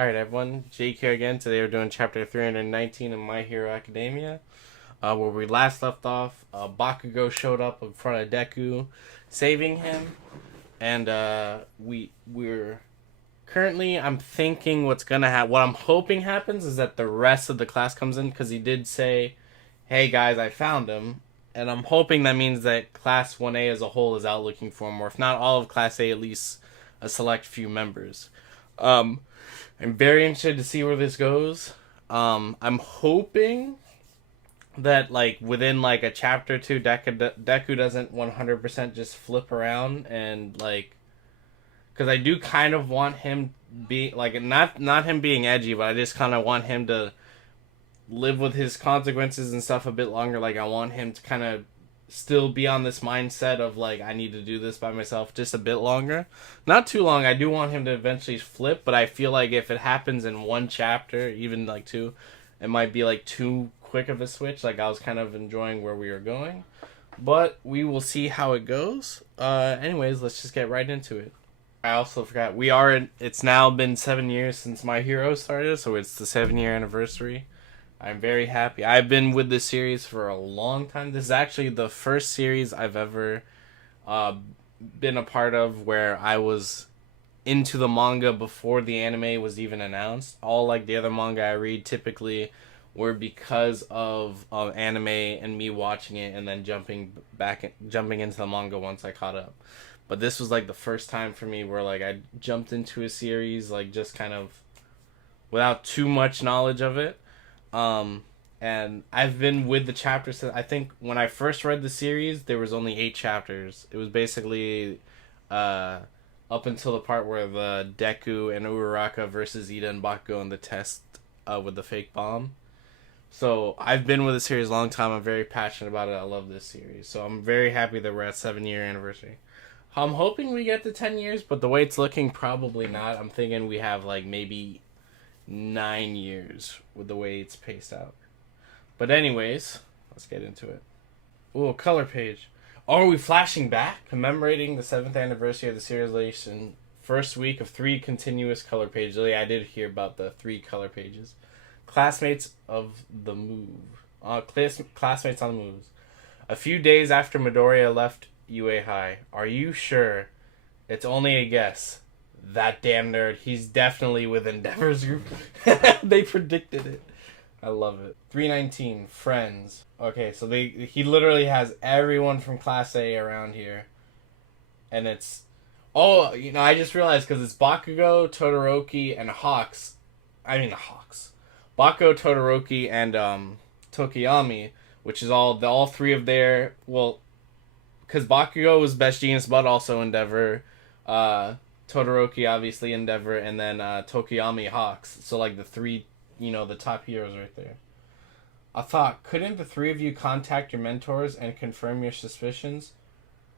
Alright, everyone. Jake here again. Today we're doing chapter 319 of My Hero Academia. Where we last left off, Bakugo showed up in front of Deku, saving him. And we're currently, I'm thinking what's gonna happen. What I'm hoping happens is that the rest of the class comes in, because he did say, hey guys, I found him. And I'm hoping that means that Class 1A as a whole is out looking for him, or if not all of Class A, at least a select few members. I'm very interested to see where this goes. I'm hoping that like within like a chapter or two, Deku doesn't 100% just flip around and like, because I do kind of want him be like not him being edgy, but I just kind of want him to live with his consequences and stuff a bit longer. Like I want him to kind of still be on this mindset of like I need to do this by myself just a bit longer. Not too long. I do want him to eventually flip, but I feel like if it happens in one chapter, even like two, it might be like too quick of a switch. Like I was kind of enjoying where we were going. But we will see how it goes. Anyways, let's just get right into it. I also forgot it's now been 7 years since My Hero started, so it's the 7-year anniversary. I'm very happy. I've been with this series for a long time. This is actually the first series I've ever been a part of where I was into the manga before the anime was even announced. All like the other manga I read typically were because of anime and me watching it and then jumping into the manga once I caught up. But this was like the first time for me where like I jumped into a series like just kind of without too much knowledge of it. And I've been with the chapters since, I think when I first read the series, there was only 8 chapters. It was basically, up until the part where the Deku and Uraraka versus Ida and Bakugo in the test, with the fake bomb. So I've been with the series a long time. I'm very passionate about it. I love this series. So I'm very happy that we're at 7-year anniversary. I'm hoping we get to 10 years, but the way it's looking, probably not. I'm thinking we have like maybe 9 years with the way it's paced out. But anyways, let's get into it. Ooh, a color page. Oh, are we flashing back? Commemorating the 7th anniversary of the serialization. First week of 3 continuous color pages. I did hear about the 3 color pages. Classmates of the move. Classmates on the moves. A few days after Midoriya left UA High. Are you sure? It's only a guess. That damn nerd. He's definitely with Endeavor's group. They predicted it. I love it. 319. Friends. Okay, so he literally has everyone from Class A around here. And it's... Oh, I just realized because it's Bakugo, Todoroki, and Hawks. Bakugo, Todoroki, and Tokiyami, which is all 3 of their... Well, because Bakugo was Best Genius, but also Endeavor. Todoroki, obviously, Endeavor, and then Tokiyami, Hawks. So, like, the 3, the top heroes right there. I thought, couldn't the 3 of you contact your mentors and confirm your suspicions?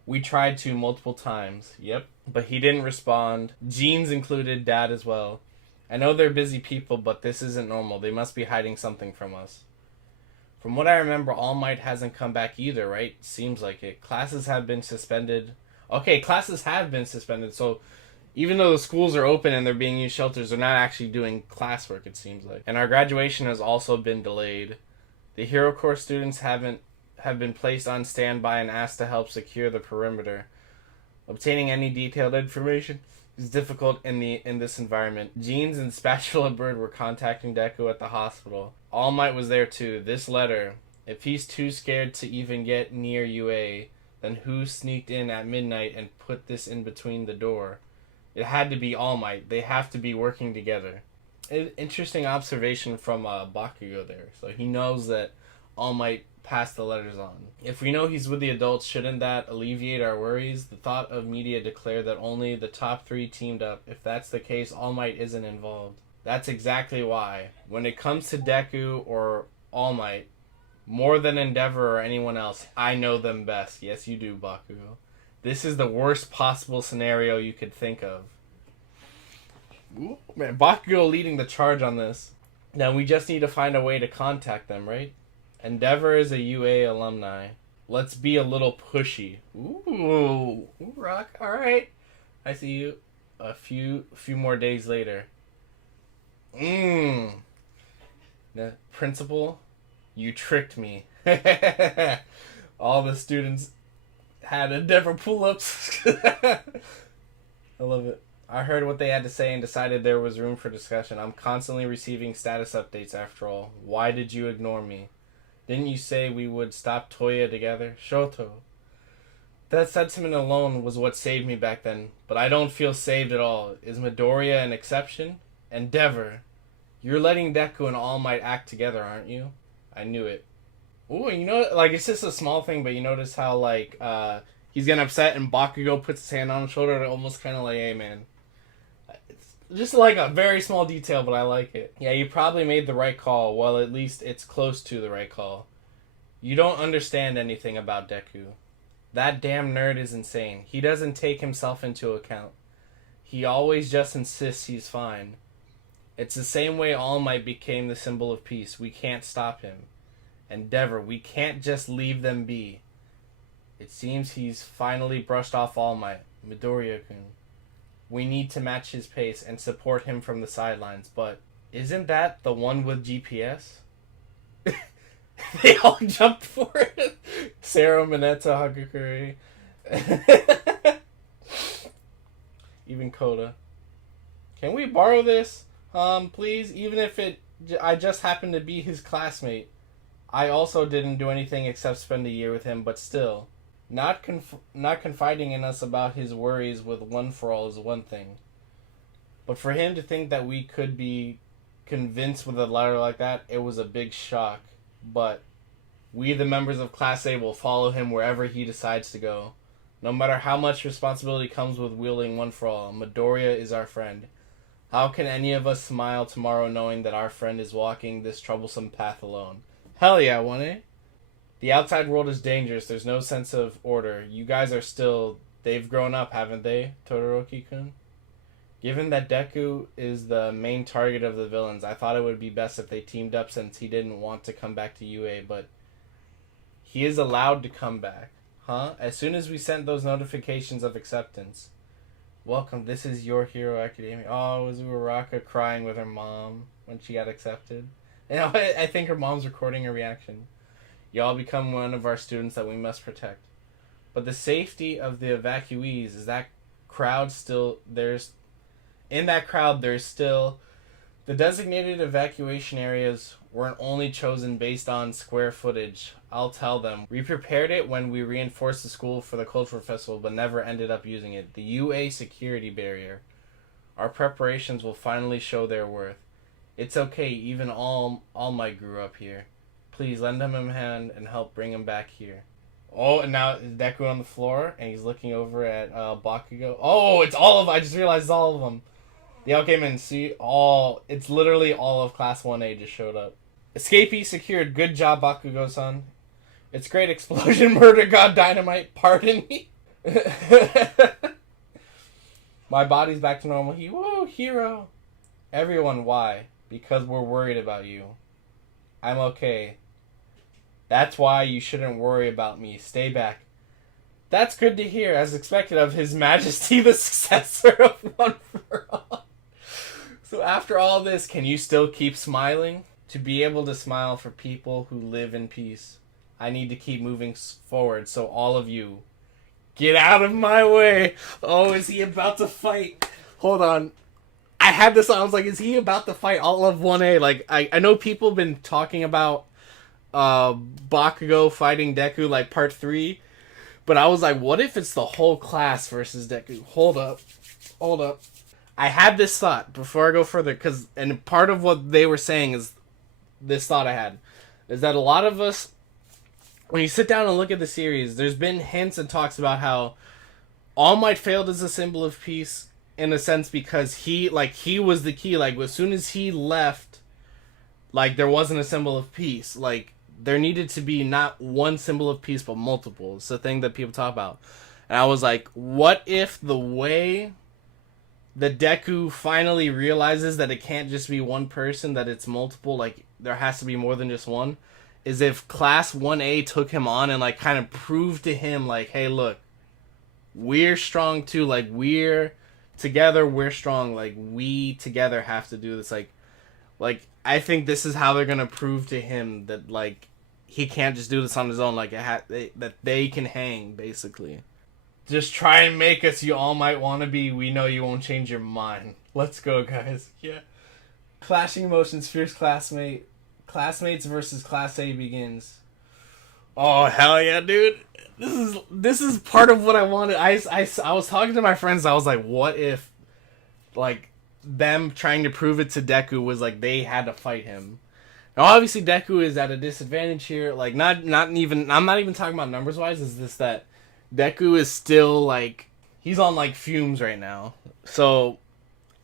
We tried to multiple times. Yep. But he didn't respond. Jeans included, Dad as well. I know they're busy people, but this isn't normal. They must be hiding something from us. From what I remember, All Might hasn't come back either, right? Seems like it. Classes have been suspended. Okay, classes have been suspended, so... Even though the schools are open and they're being used shelters, they're not actually doing classwork, it seems like. And our graduation has also been delayed. The Hero Corps students have been placed on standby and asked to help secure the perimeter. Obtaining any detailed information is difficult in this environment. Jeans and Spatula Bird were contacting Deku at the hospital. All Might was there too. This letter. If he's too scared to even get near UA, then who sneaked in at midnight and put this in between the door? It had to be All Might. They have to be working together. Interesting observation from Bakugo there. So he knows that All Might passed the letters on. If we know he's with the adults, shouldn't that alleviate our worries? The thought of media declared that only the top 3 teamed up. If that's the case, All Might isn't involved. That's exactly why. When it comes to Deku or All Might, more than Endeavor or anyone else, I know them best. Yes, you do, Bakugo. This is the worst possible scenario you could think of. Ooh, man, Bakugo leading the charge on this. Now we just need to find a way to contact them, right? Endeavor is a UA alumni. Let's be a little pushy. Ooh, rock. All right. I see you. A few more days later. Mmm. The principal, you tricked me. All the students had a different pull-ups. I love it. I heard what they had to say and decided there was room for discussion. I'm constantly receiving status updates after all. Why did you ignore me? Didn't you say we would stop Toya together? Shoto. That sentiment alone was what saved me back then, but I don't feel saved at all. Is Midoriya an exception? Endeavor. You're letting Deku and All Might act together, aren't you? I knew it. Ooh, you know, like, it's just a small thing, but you notice how, like, he's getting upset and Bakugo puts his hand on his shoulder and almost kind of like, hey, man. It's just, like, a very small detail, but I like it. Yeah, you probably made the right call. Well, at least it's close to the right call. You don't understand anything about Deku. That damn nerd is insane. He doesn't take himself into account. He always just insists he's fine. It's the same way All Might became the symbol of peace. We can't stop him. Endeavor, we can't just leave them be. It seems he's finally brushed off All Might. Midoriya-kun. We need to match his pace and support him from the sidelines, but isn't that the one with GPS? They all jumped for it. Sarah, Mineta, Hagakure. Even Koda. Can we borrow this? Please? Even if I just happen to be his classmate. I also didn't do anything except spend a year with him, but still. Not confiding in us about his worries with One For All is one thing. But for him to think that we could be convinced with a letter like that, it was a big shock. But we, the members of Class A, will follow him wherever he decides to go. No matter how much responsibility comes with wielding One For All, Midoriya is our friend. How can any of us smile tomorrow knowing that our friend is walking this troublesome path alone? Hell yeah, 1A. The outside world is dangerous. There's no sense of order. You guys are still... They've grown up, haven't they, Todoroki-kun? Given that Deku is the main target of the villains, I thought it would be best if they teamed up since he didn't want to come back to UA, but he is allowed to come back. Huh? As soon as we sent those notifications of acceptance. Welcome, this is Your Hero Academia. Oh, was Uraraka crying with her mom when she got accepted? You know, I think her mom's recording her reaction. Y'all become one of our students that we must protect. But the safety of the evacuees, is that crowd still... In that crowd, there's still... The designated evacuation areas weren't only chosen based on square footage. I'll tell them. We prepared it when we reinforced the school for the cultural festival, but never ended up using it. The UA security barrier. Our preparations will finally show their worth. It's okay, even All Might grew up here. Please lend him a hand and help bring him back here. Oh, and now Deku on the floor, and he's looking over at Bakugo. Oh, it's all of... I just realized it's all of them. They all came in. See, all... It's literally all of Class 1A just showed up. Escapee secured. Good job, Bakugo-san. It's great explosion, murder, god, dynamite. Pardon me? My body's back to normal. Woo, hero. Everyone, why? Because we're worried about you. I'm okay. That's why you shouldn't worry about me. Stay back. That's good to hear, as expected of His Majesty, the successor of One For All. So after all this, can you still keep smiling? To be able to smile for people who live in peace, I need to keep moving forward, so all of you, get out of my way. Oh, is he about to fight? Hold on. I had this on. I was like, is he about to fight all of 1A? Like, I know people have been talking about Bakugo fighting Deku, like, part 3. But I was like, what if it's the whole class versus Deku? Hold up. I had this thought before I go further, and part of what they were saying is, this thought I had, is that a lot of us, when you sit down and look at the series, there's been hints and talks about how All Might failed as a symbol of peace, in a sense, because he was the key. Like, as soon as he left, like, there wasn't a symbol of peace. Like, there needed to be not one symbol of peace, but multiple. It's the thing that people talk about. And I was like, what if the way the Deku finally realizes that it can't just be one person, that it's multiple, like, there has to be more than just one, is if Class 1A took him on and, like, kind of proved to him, like, hey, look, we're strong too, like, we're together, we're strong, like, we together have to do this, like, Like, I think this is how they're gonna prove to him that, like, he can't just do this on his own. Like, that they can hang, basically. Just try and make us you all might want to be. We know you won't change your mind. Let's go, guys. Yeah. Clashing emotions, fierce classmates versus Class A begins. Oh hell yeah, dude! This is part of what I wanted. I was talking to my friends. I was like, what if, like, them trying to prove it to Deku was like they had to fight him. Now, obviously, Deku is at a disadvantage here. Like, not even. I'm not even talking about numbers wise. Is this that Deku is still like he's on like fumes right now. So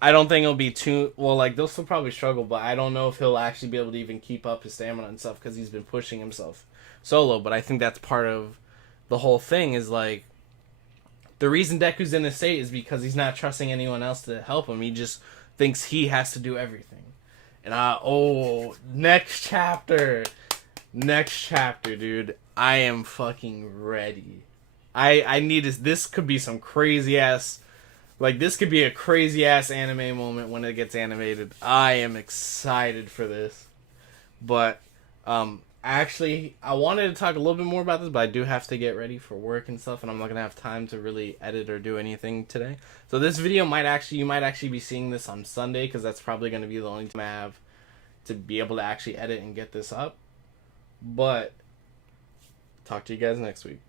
I don't think it'll be too well. Like, they'll still probably struggle, but I don't know if he'll actually be able to even keep up his stamina and stuff because he's been pushing himself solo. But I think that's part of the whole thing. Is like the reason Deku's in this state is because he's not trusting anyone else to help him. He just thinks he has to do everything. And next chapter, dude. I am fucking ready. I need this could be some crazy ass, like, this could be a crazy ass anime moment when it gets animated. I am excited for this. But actually, I wanted to talk a little bit more about this, but I do have to get ready for work and stuff, and I'm not gonna have time to really edit or do anything today. So this video you might actually be seeing this on Sunday, because that's probably gonna be the only time I have to be able to actually edit and get this up. But talk to you guys next week.